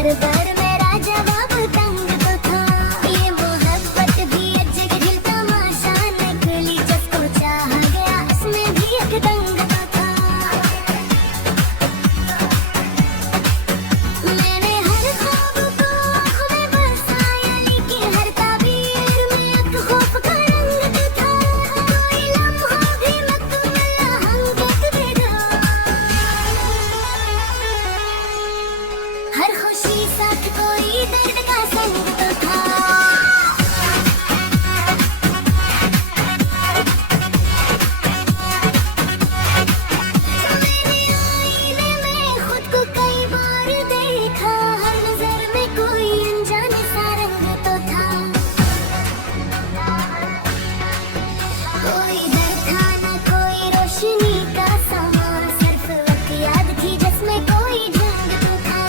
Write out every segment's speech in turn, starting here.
हर बार मेरा जवाब तंग तो था। ये मोहब्बत भी अजब दिल तमाशा निकली, जिसको चाहा गया उसमें भी एक दंग तो था। मैंने हर ख्वाब को आँखों में बसाया, लेकिन हर ताबीर में एक खौफ का रंग तो था। कोई लम्हा भी मकबूल हमदर्द बेदा, हर खुशी साथ कोई दर्द का संग तो था। मैंने आईने में खुद को कई बार देखा, हर नजर में कोई अनजाने सा रंग तो था। कोई डर था न कोई रोशनी का समा, सिर्फ वक्त याद थी जिसमें कोई जंग तो था।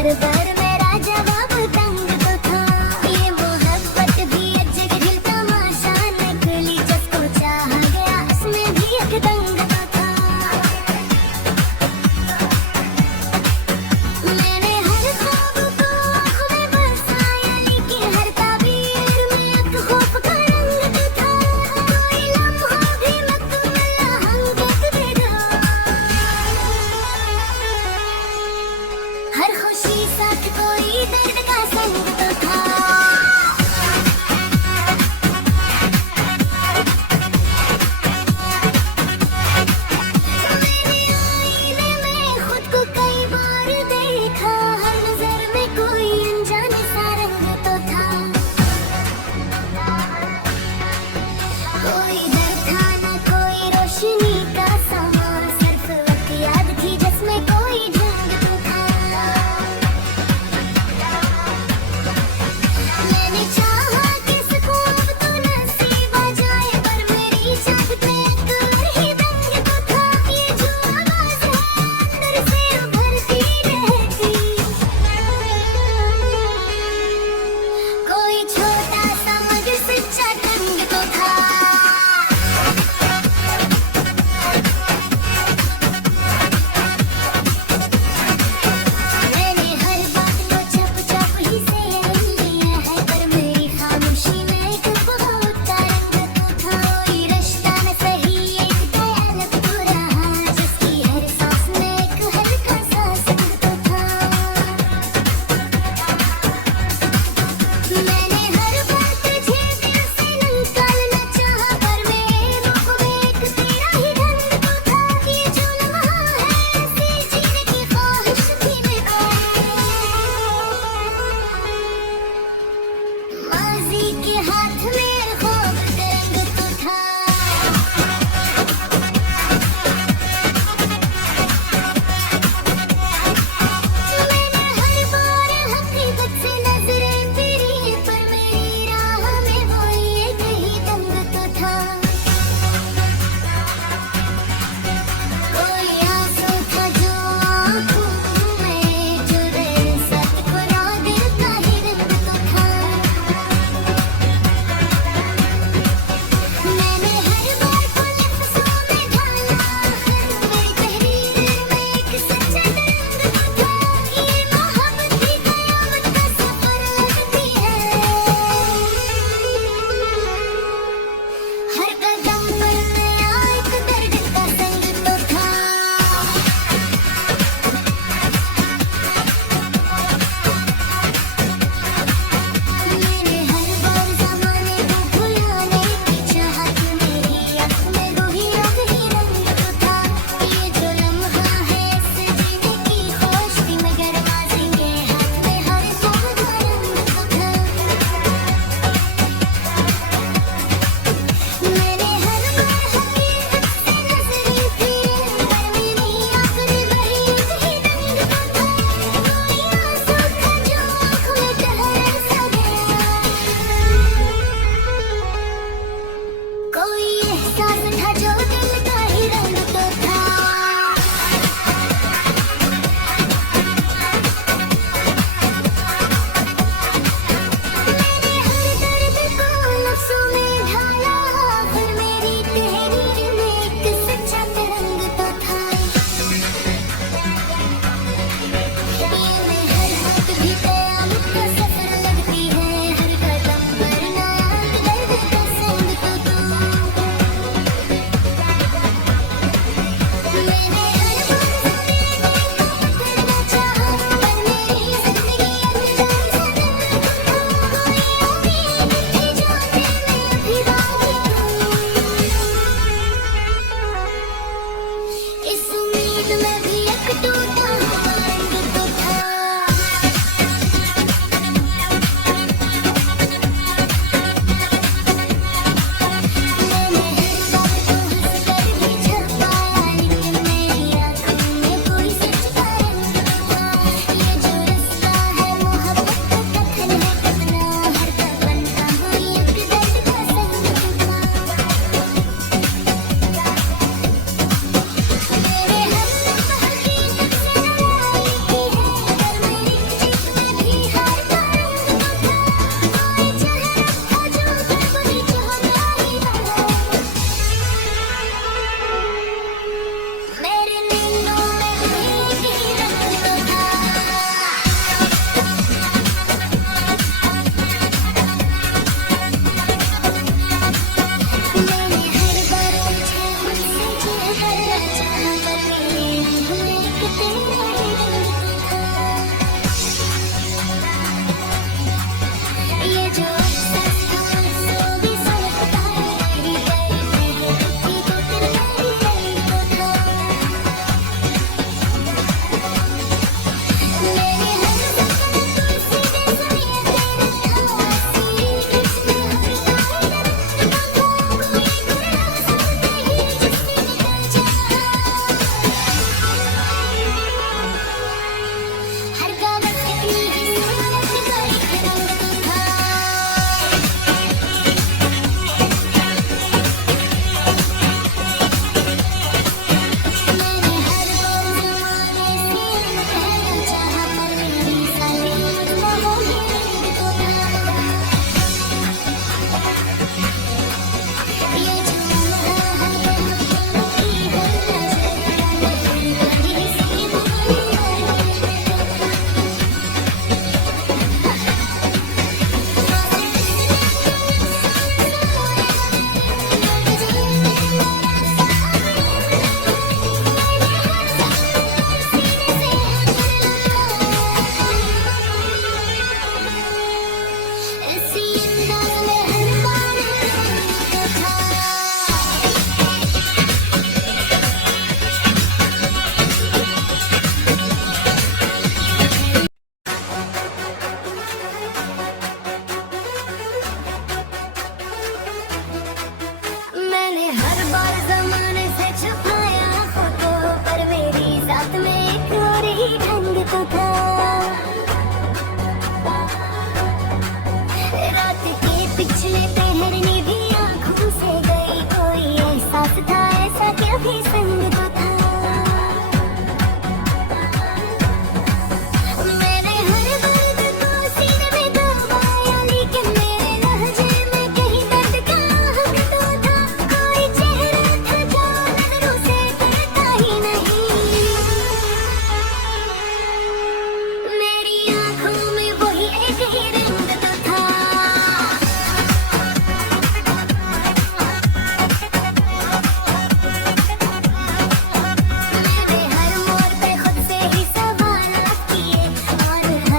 हर बार मेरा जवाब तंग तो था। ये मोहब्बत भी अजब दिल तमाशा निकली, जिसको चाहा गया उसमें भी एक दंग तो था। मैंने हर ख्वाब को आँख में बसाया, लेकिन हर ताबीर में एक खौफ का रंग तो था। कोई लम्हा भी मुकम्मल हमदर्द दे दो, हर खुशी साथ कोई दर्द का संग तो था। मैंने आईने में खुद को कई बार देखा, हर नजर में कोई अनजान सा रंग तो था। कोई डर था न कोई रोशनी का समा, सिर्फ वक्त याद थी जिसमें कोई ढंग तो था।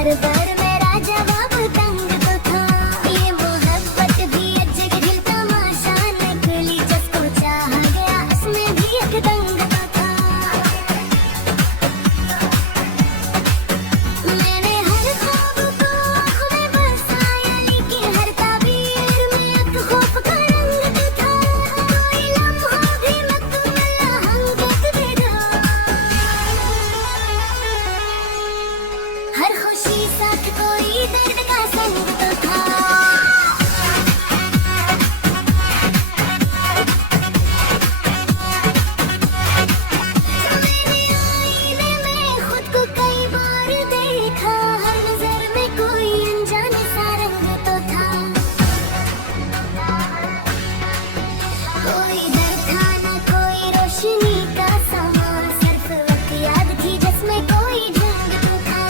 हर बार मेरा जवाब तंग तो था। ये मोहब्बत भी अजब दिल तमाशा निकली, जिसको चाहा गया उसमें भी एक दंग तो था। मैंने हर ख्वाब को आँख में बसाया, लेकिन हर ताबीर में एक खौफ का रंग तो था। कोई लम्हा भी मुकम्मल आहंगत बेदा, हर खुशी साथ कोई दर्द का संग तो था। मैंने आईने में खुद को कई बार देखा, हर नजर में कोई अनजाने सा रंग तो था। कोई डर था न कोई रोशनी का समा, सिर्फ वक्त याद थी जिसमें कोई जंग तो था।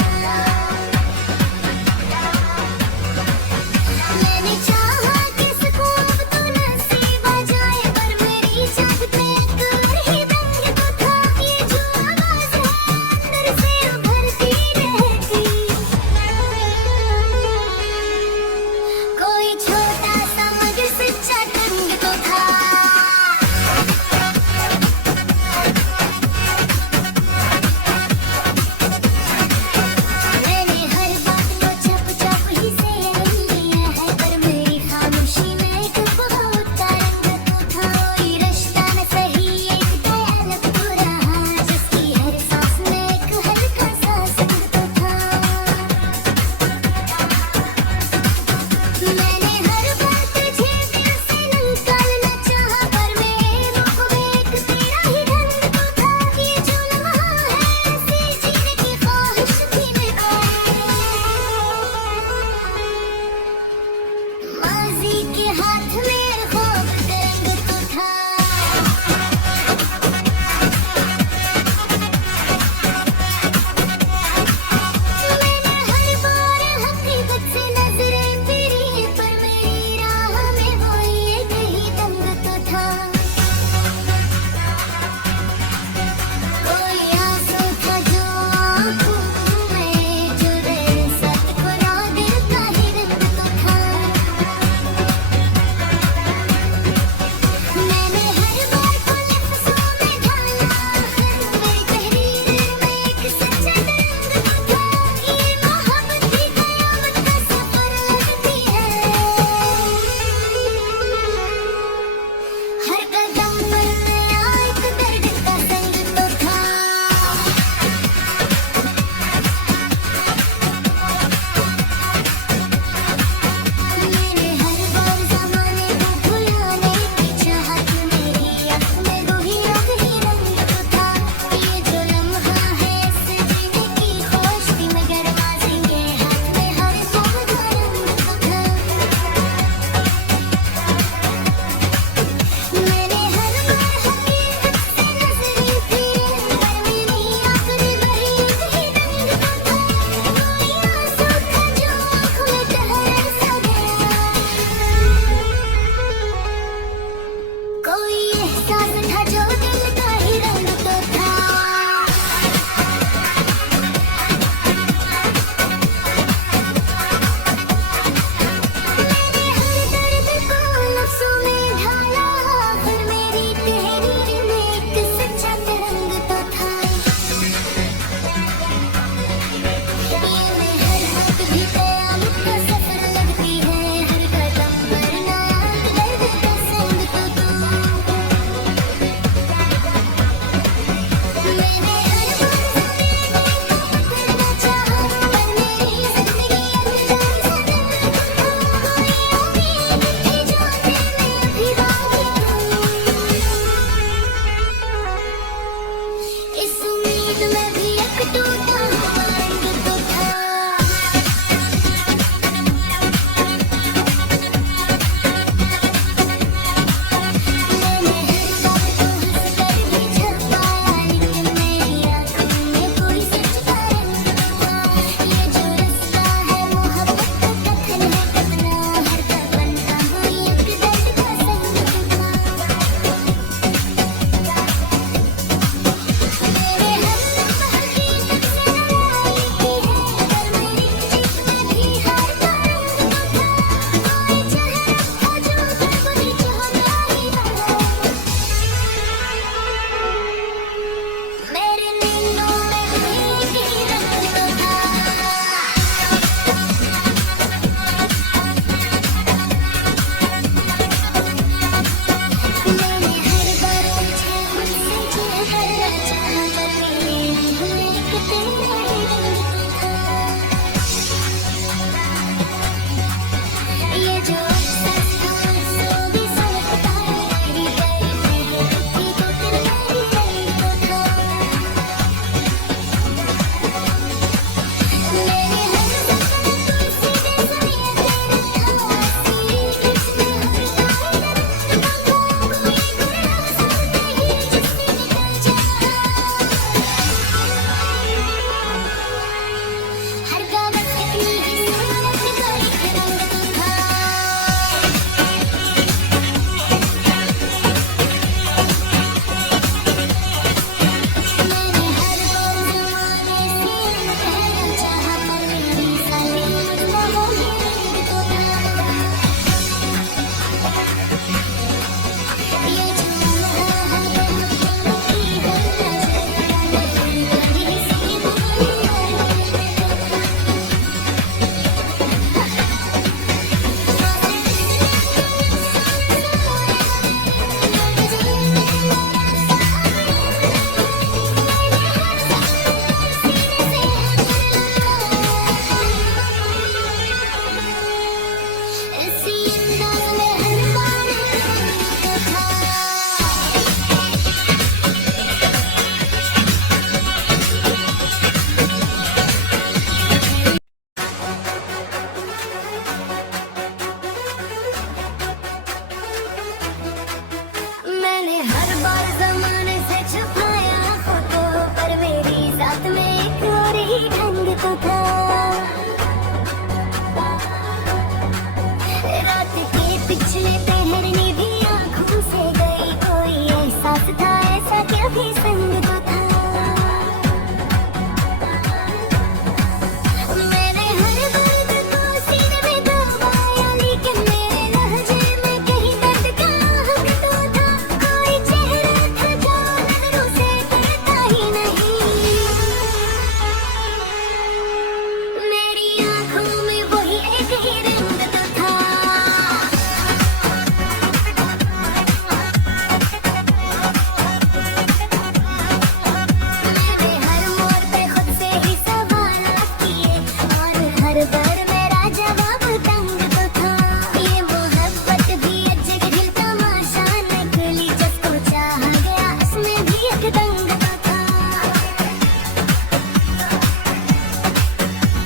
हर बार मेरा जवाब तंग तो था। ये मोहब्बत भी अजब दिल तमाशा निकली, जिसको चाहा गया उसमें भी एक दंग तो था।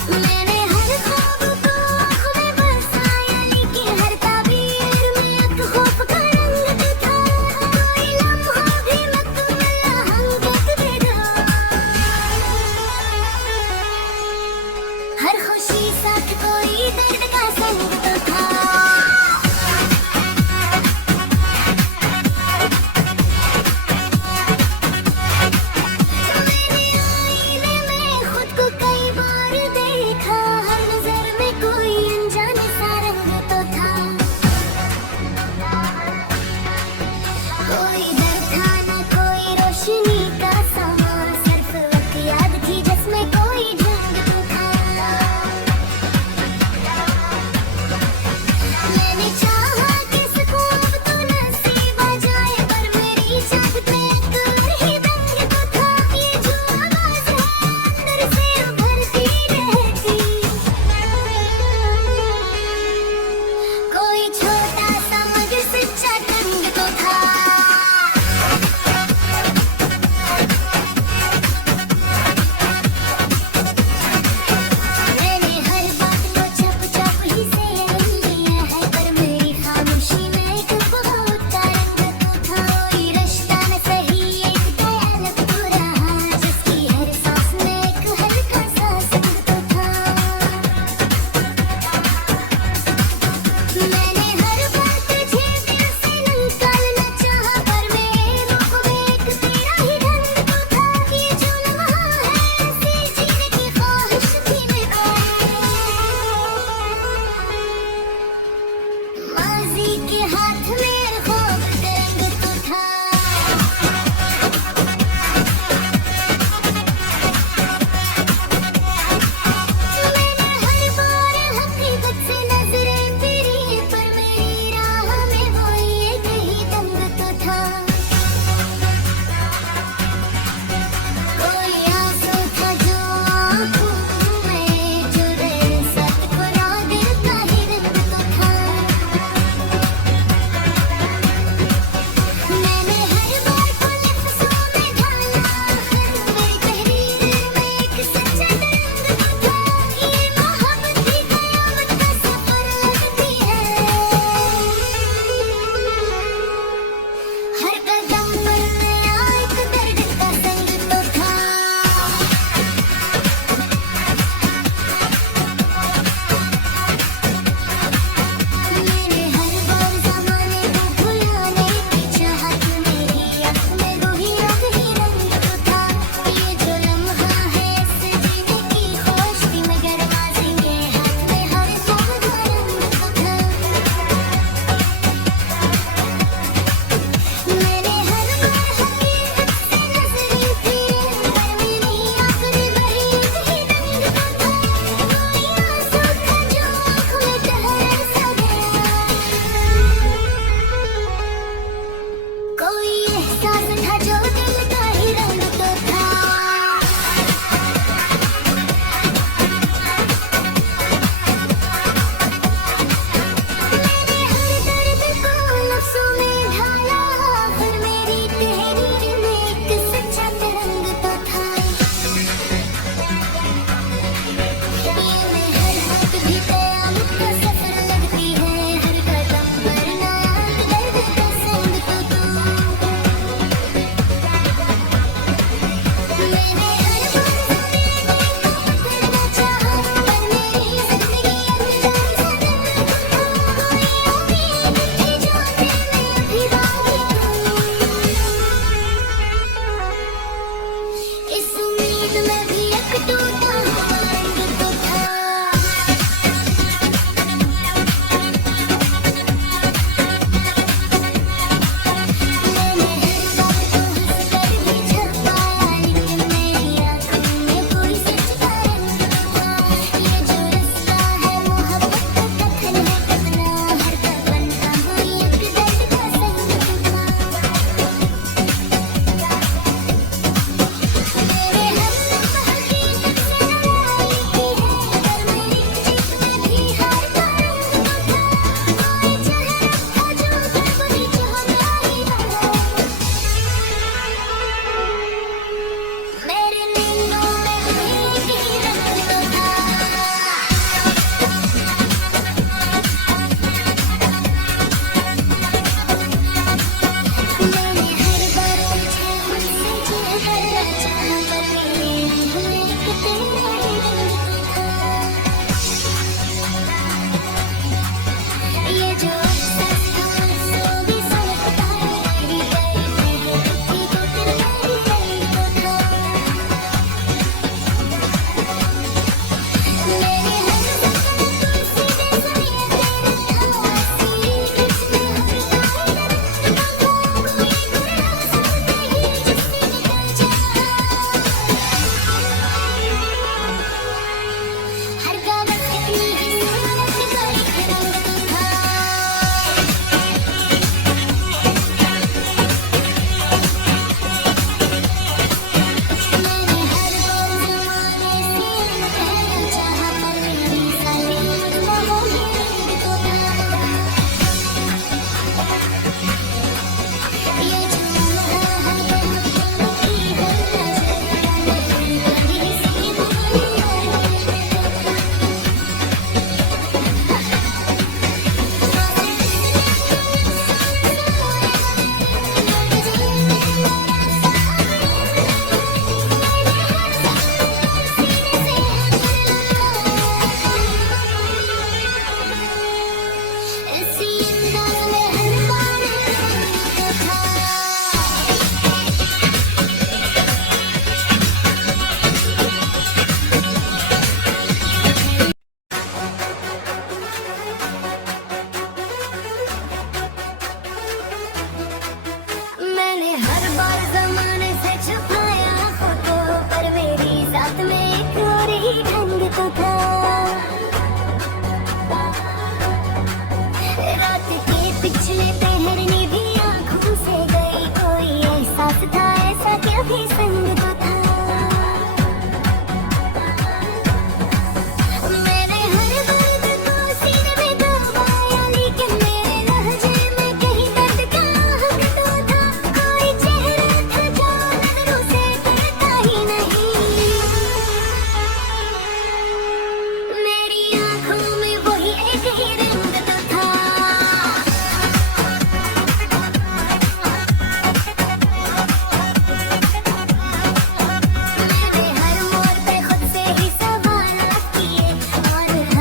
मैंने हर ख्वाब को आँख में बसाया, लेकिन हर ताबीर में एक खौफ का रंग तो था। कोई लम्हा भी मुकम्मल हमदर्द बेदा, हर खुशी साथ कोई दर्द का संग तो था। मैंने आईने में खुद को कई बार देखा, हर नजर में कोई अनजाने सा रंग तो था। कोई डर था न कोई रोशनी का समा, सिर्फ वक्त याद थी जिसमें कोई ढंग तो था।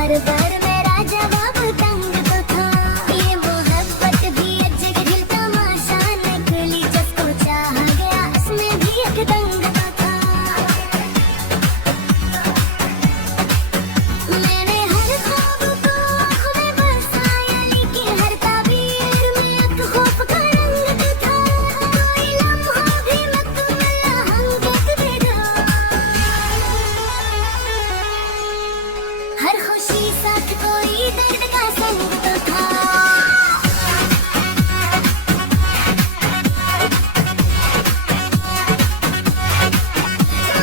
हर बार मेरा जवाब तंग तो था। ये मोहब्बत भी अजब दिल तमाशा निकली, जिसको चाहा गया उसमें भी एक दंग तो था। मैंने हर ख्वाब को आँख में बसाया, लेकिन हर ताबीर में एक खौफ का रंग तो था। कोई लम्हा भी मुकम्मल हम देखते थे, हर खुशी साथ कोई दर्द का संग तो था।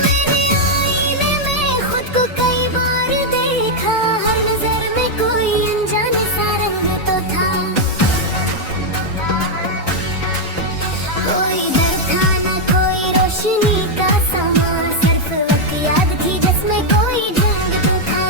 मैंने आईने में खुद को कई बार देखा, हर नजर में कोई अनजाने सा रंग तो था। कोई डर था न कोई रोशनी का समा, सिर्फ वक्त याद थी जिसमें कोई ढंग तो था।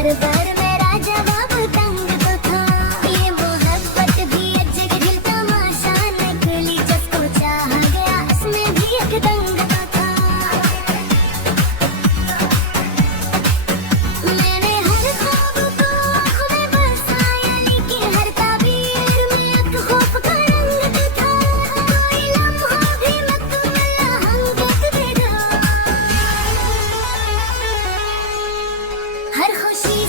हर बार मेरा जवाब तंग तो था। ये मोहब्बत भी अजब दिल तमाशा निकली, जिसको चाहा गया उसमें भी एक दंग तो था। मैंने हर ख्वाब को आँख में बसाया, लेकिन हर ताबीर में एक खौफ का रंग तो था। कोई लम्हा भी मुकम्मल हम देखते थे। हर खुशी